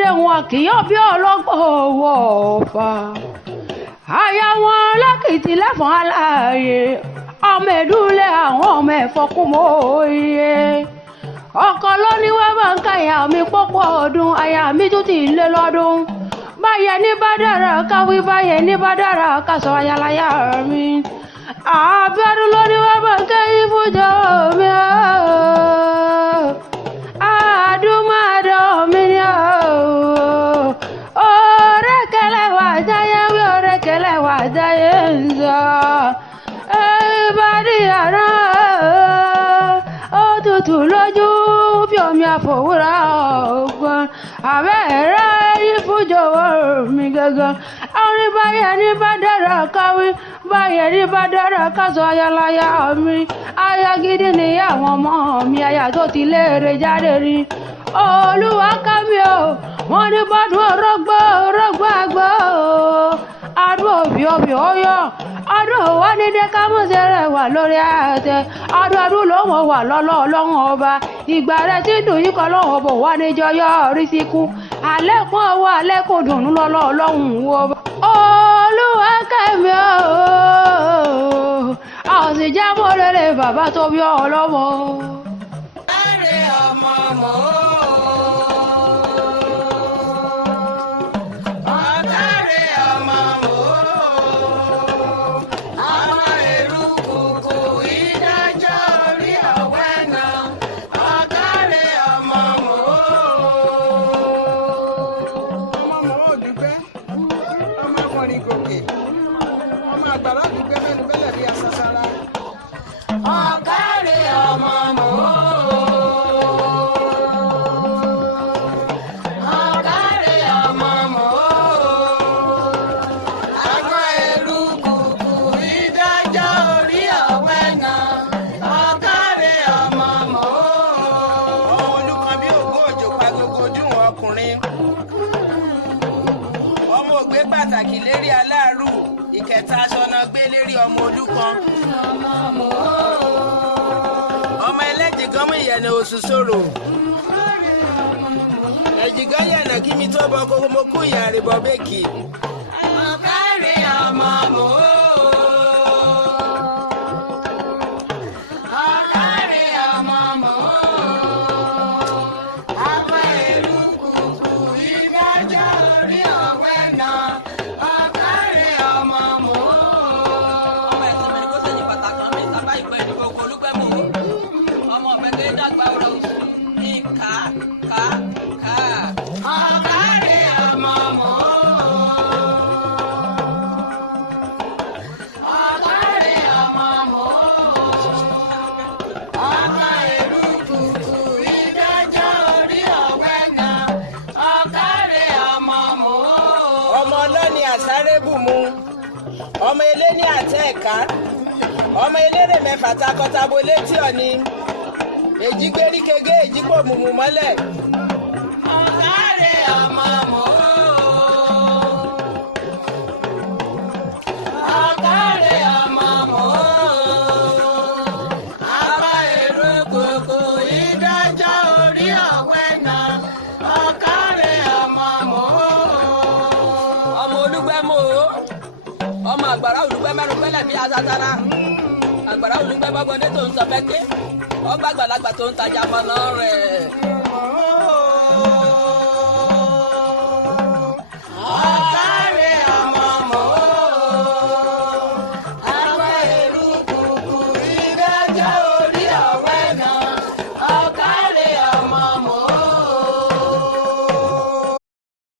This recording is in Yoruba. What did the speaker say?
Ayágídé wọn kì yóò bí ọlọ́gbọ́n owó ọ̀fà. Aya wọn lẹ́kìtì lẹ́fọ̀n aláàyè. Ọmọ ìdúlé àwọn ọmọ ẹ̀fọ́kúnmọ́ òye. Ọkọ ló ní wọ́n bá ń ká ìyá mi pọ́pọ́ ọdún. Aya mi tún ti lé lọ́dún. Báyẹ̀ ní bá dára káwí, báyẹ̀ ní bá dára ká sọ ayaláyà mi. Àbíọ́dún ló ní wọ́n bá ń ké ìfúnjọ mi. Àdúmọ̀dọ̀ mi ni ọ̀rẹ́kẹ̀lẹ̀ wà jáyé wí ọ̀rẹ́kẹ̀lẹ̀ wà jáyé ń sọ. Ìbàdí àná ó tutù lójú bí omi àfòwúrà ọ̀gbọ́n. Àbẹ́ ẹ̀rọ ìfúnjọwọ́ mi gangan. Orin báyẹ̀ ní bá dára káwí, báyẹ̀ ní bá dára ká sọ ayaláyà mi. Ayágídé ni àwọn ọmọ mi, aya tó ti léèrè jáde rí. Olúwa ká mi o, wọ́n ní bọ́dún orógbó orógbó àgbò. Adún òbí òbí óyọ̀, ọdún òwò ní dẹ́kámọ́sẹ̀rẹ̀ wà lórí àtẹ. Ọdún ló wọ́n wà lọ́lọ́ ọlọ́run ọba. Ìgbà rẹ̀ tí dùn yín kọ́ lọ́wọ́ bò wá níjọ́ yọ orí síkú. Àlékún owó àlékún dùnú lọ́lọ́ ọlọ́run wo. Olúwa ká mi o, a ò sì já mọ́ rere bàbá tó bí ọlọ́mọ. Ọ̀kàrẹ̀ ọmọ mọ́. Ọmọ ògbé pàtàkì lérí aláàrú, ìkẹta aṣọ́nà gbé lérí ọmọ olúkan. Ọmọ ẹlẹ́jìgánmú ìyẹnì oṣù sòrò. Ẹ̀jìgán yẹ̀nà kí mi tó bọ kókó mo kú ìyá rẹ̀ bọ́ bẹ́ẹ̀kì. Ọ̀kàrẹ̀ ọmọ mọ́. Ọmọ ilé ní àtẹ ẹ̀ka, ọmọ eléré mẹ́fà takọtabo létí ọ̀ni, èjì gbérí kege èjì pò mùmù mọ́lẹ̀. Ọ̀kàrẹ̀ ọmọ mọ́. Ọ̀kàrẹ̀ ọmọ mọ́. Àbá èrò kòkò ìdájọ́ orí ọ̀wẹ́ náà. Ọ̀kàrẹ̀ ọmọ mọ́. Ọmọ olúgbẹ́mọ o. Ọmọ àgbàrá olùgbẹ́ mẹ́rin pẹ́lẹ̀ bí azazara. Àgbàrá olùgbẹ́ bọ́gbọ́dé tó ń sọ pẹ́ké. Ọgbà àgbàlagbà tó ń tajà mọ́ náà rẹ̀.